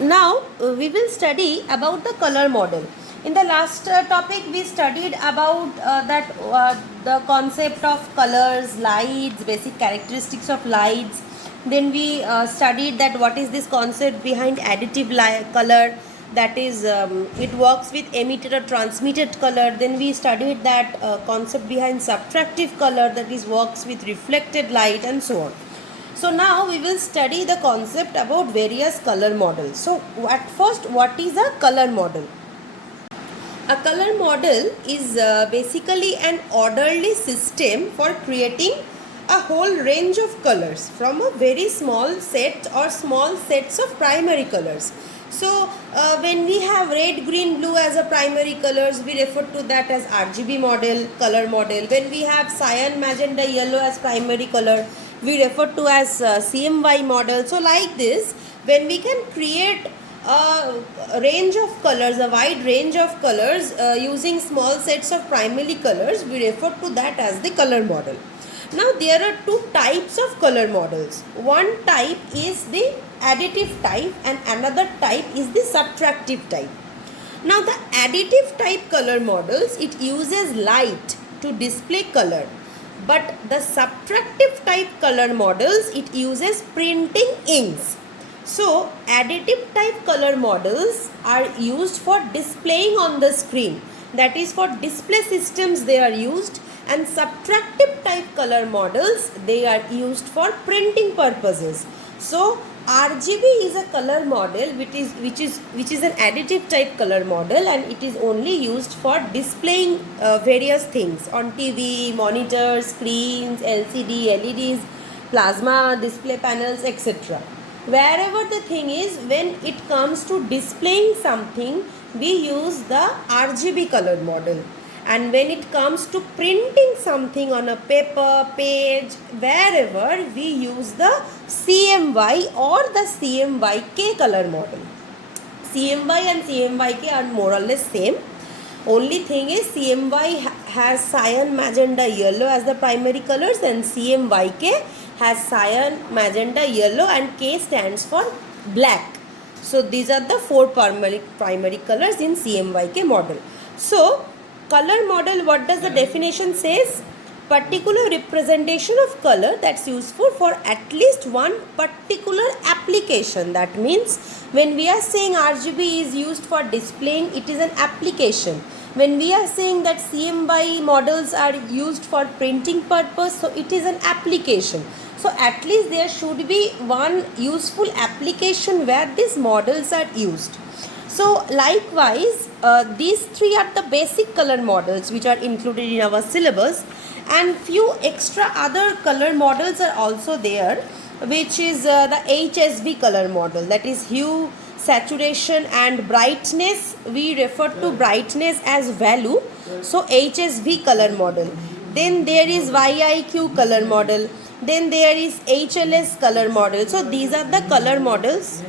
Now we will study about the color model. In the last topic we studied about the concept of colors, lights, basic characteristics of lights. Then we studied that what is this concept behind additive color, that is it works with emitted or transmitted color. Then we studied that concept behind subtractive color, that is works with reflected light, and so on. So now we will study the concept about various color models. So at first, what is a color model? A color model is basically an orderly system for creating a whole range of colors from a very small set or small sets of primary colors. So when we have red, green, blue as a primary colors, we refer to that as RGB model, color model. When we have cyan, magenta, yellow as primary color, we refer to as CMY model. So like this, when we can create a range of colors, a wide range of colors using small sets of primary colors, we refer to that as the color model. Now there are two types of color models. One type is the additive type and another type is the subtractive type. Now the additive type color models, it uses light to display color, but the subtractive type color models, it uses printing inks. So additive type color models are used for displaying on the screen, that is for display systems they are used, and subtractive type color models, they are used for printing purposes. So RGB is a color model which is an additive type color model, and it is only used for displaying various things on TV, monitors, screens, LCD, LEDs, plasma display panels, etc. Wherever the thing is, when it comes to displaying something, we use the RGB color model. And when it comes to printing something on a paper, page, wherever, we use the CMY or the CMYK color model. CMY and CMYK are more or less same. Only thing is CMY has cyan, magenta, yellow as the primary colors, and CMYK has cyan, magenta, yellow, and K stands for black. So these are the four primary colors in CMYK model. So color model, what does the definition says? Particular representation of color that's useful for at least one particular application. That means when we are saying RGB is used for displaying, it is an application. When we are saying that CMY models are used for printing purpose, so it is an application. So at least there should be one useful application where these models are used. So likewise, these three are the basic color models which are included in our syllabus, and few extra other color models are also there, which is the HSV color model, that is hue, saturation and brightness. We refer to brightness as value, so HSV color model. Then there is YIQ color model, then there is HLS color model. So these are the color models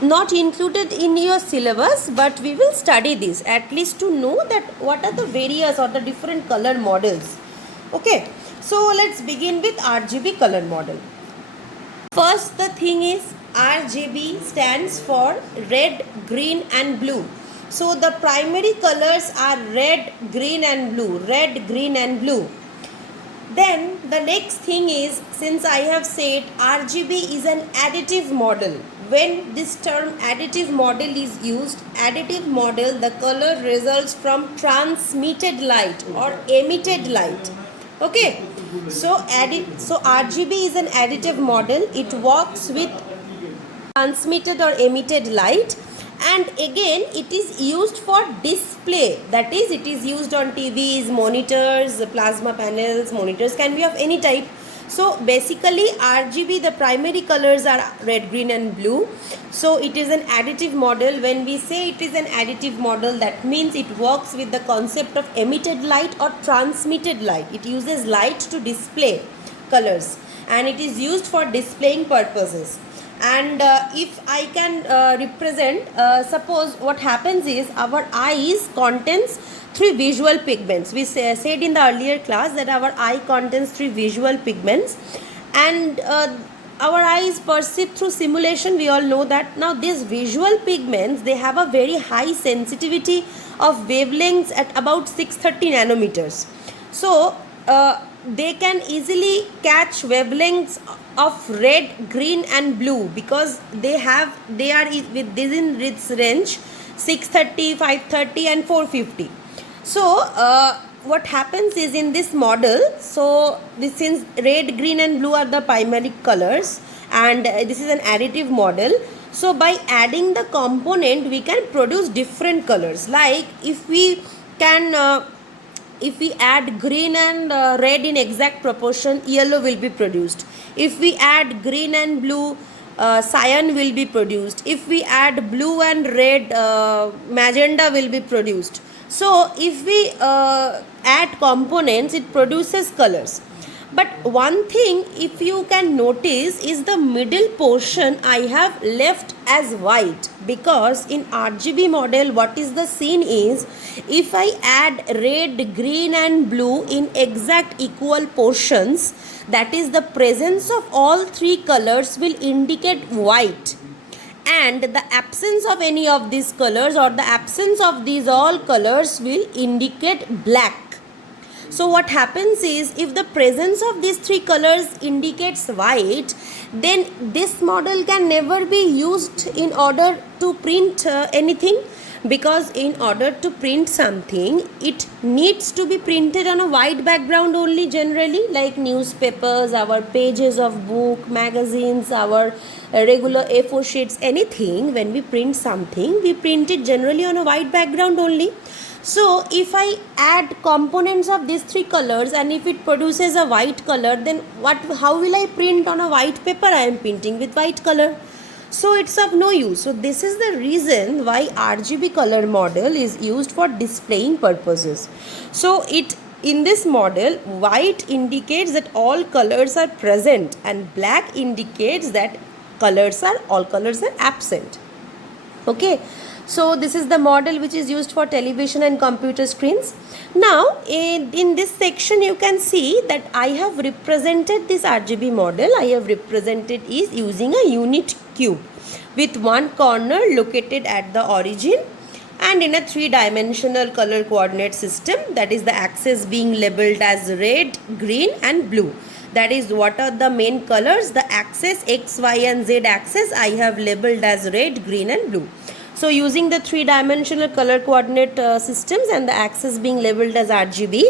not included in your syllabus, but we will study this at least to know that what are the various or the different color models. Okay, so let's begin with RGB color model. First, the thing is RGB stands for red, green and blue. So the primary colors are red, green and blue, red, green and blue. Then the next thing is, since I have said RGB is an additive model, when this term additive model is used, additive model, the color results from transmitted light or emitted light. Okay, so RGB is an additive model. It works with transmitted or emitted light, and again it is used for display, that is it is used on TVs, monitors, plasma panels. Monitors can be of any type. So basically RGB, the primary colors are red, green and blue. So it is an additive model. When we say it is an additive model, that means it works with the concept of emitted light or transmitted light. It uses light to display colors, and it is used for displaying purposes. And if I can represent, suppose what happens is our eyes contains three visual pigments. We said in the earlier class that our eye contains three visual pigments, and our eyes perceive through simulation, we all know that. Now these visual pigments, they have a very high sensitivity of wavelengths at about 630 nanometers. So they can easily catch wavelengths of red, green and blue, because they are within this range 630, 530 and 450. So what happens is, in this model, so this, since red, green and blue are the primary colors, and this is an additive model, so by adding the component we can produce different colors. Like if we add green and red in exact proportion, yellow will be produced. If we add green and blue, cyan will be produced. If we add blue and red, magenta will be produced. So if we add components, it produces colors. But one thing, if you can notice, is the middle portion I have left as white, because in RGB model what is the scene is, if I add red, green and blue in exact equal portions, that is the presence of all three colors will indicate white, and the absence of any of these colors or the absence of these all colors will indicate black. So what happens is, if the presence of these three colors indicates white, then this model can never be used in order to print anything, because in order to print something, it needs to be printed on a white background only generally, like newspapers, our pages of book, magazines, our regular A4 sheets, anything. When we print something, we print it generally on a white background only. So if I add components of these three colors and if it produces a white color, then how will I print on a white paper? I am printing with white color. So it's of no use. So this is the reason why RGB color model is used for displaying purposes. So in this model, white indicates that all colors are present and black indicates that all colors are absent. Okay. So this is the model which is used for television and computer screens. Now in this section you can see that I have represented this RGB model. I have represented is using a unit cube with one corner located at the origin and in a three-dimensional color coordinate system, that is the axis being labeled as red, green and blue. That is, what are the main colors? The axis X, Y and Z axis I have labeled as red, green and blue. So using the three-dimensional color coordinate systems and the axis being labeled as RGB,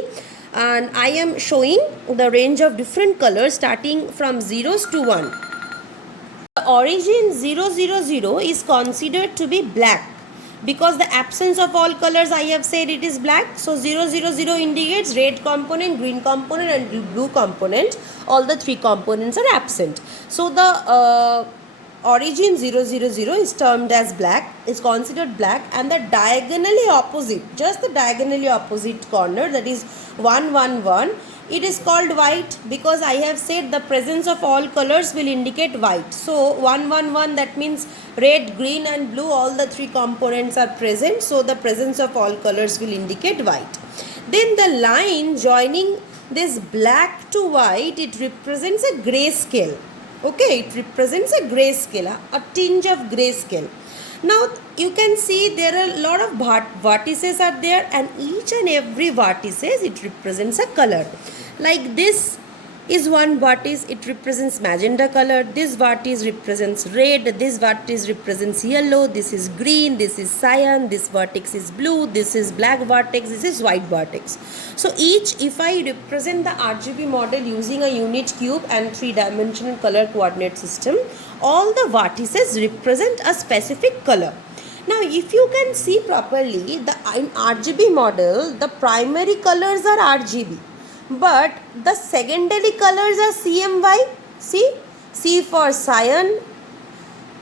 and I am showing the range of different colors starting from zeros to 1. The origin 000 is considered to be black, because the absence of all colors, I have said it is black. So 000 indicates red component, green component and blue component. All the three components are absent. So the origin 000 is termed as black, is considered black, and the diagonally opposite, just the diagonally opposite corner, that is 111, it is called white, because I have said the presence of all colors will indicate white. So 111, that means red, green and blue, all the three components are present, so the presence of all colors will indicate white. Then the line joining this black to white, it represents a grayscale. Okay, it represents a grayscale, a tinge of grayscale. Now you can see there are a lot of vertices are there, and each and every vertices, it represents a color. Like this is one vertex, it represents magenta color. This vertex represents red, this vertex represents yellow, this is green, this is cyan, this vertex is blue, this is black vertex, this is white vertex. So if I represent the RGB model using a unit cube and three-dimensional color coordinate system, all the vertices represent a specific color. Now if you can see properly, in RGB model, the primary colors are RGB, but the secondary colors are CMY. See, C for cyan,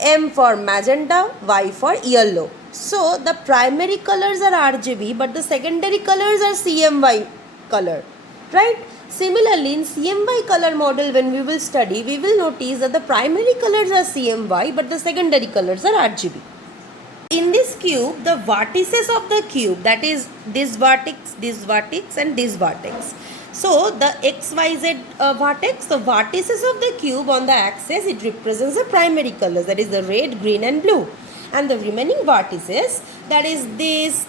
M for magenta, Y for yellow. So the primary colors are RGB, but the secondary colors are CMY color, right? Similarly, in CMY color model, when we will study, we will notice that the primary colors are CMY, but the secondary colors are RGB. In this cube, the vertices of the cube, that is this vertex and this vertex. So the XYZ vertex, the vertices of the cube on the axis, it represents the primary colors, that is the red, green and blue. And the remaining vertices, that is this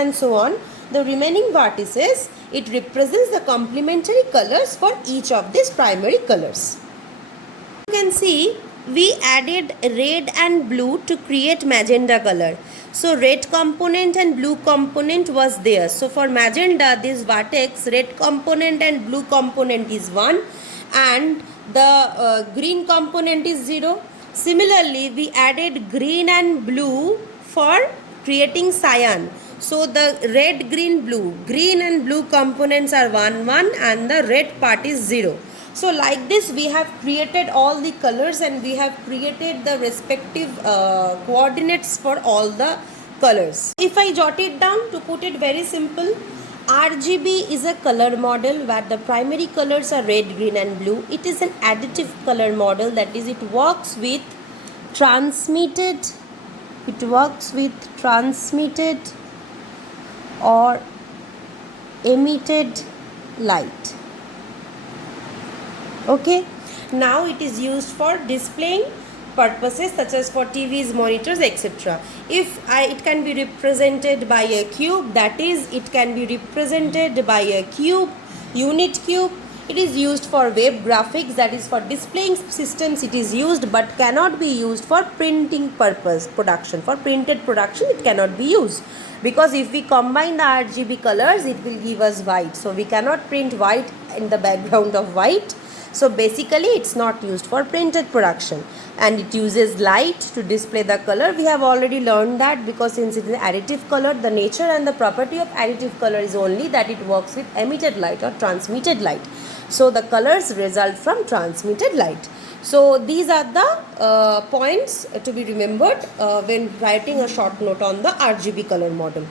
and so on. The remaining vertices, it represents the complementary colors for each of these primary colors. You can see we added red and blue to create magenta color. So red component and blue component was there. So for magenta, this vertex, red component and blue component is 1 and the green component is 0. Similarly, we added green and blue for creating cyan. So the red, green and blue components are 1, 1 and the red part is 0. So like this we have created all the colors and we have created the respective coordinates for all the colors. If I jot it down to put it very simple, RGB is a color model where the primary colors are red, green and blue. It is an additive color model, that is it works with transmitted or emitted light. Okay, now it is used for displaying purposes such as for TVs, monitors, etc. It can be represented by a cube, that is it can be represented by a cube, unit cube. It is used for web graphics, that is for displaying systems it is used, but cannot be used for printing purpose production. For printed production it cannot be used, because if we combine the RGB colors it will give us white. So we cannot print white in the background of white. So basically it's not used for printed production and it uses light to display the color. We have already learned that, because since it is an additive color, the nature and the property of additive color is only that it works with emitted light or transmitted light. So the colors result from transmitted light. So these are the points to be remembered when writing a short note on the RGB color model.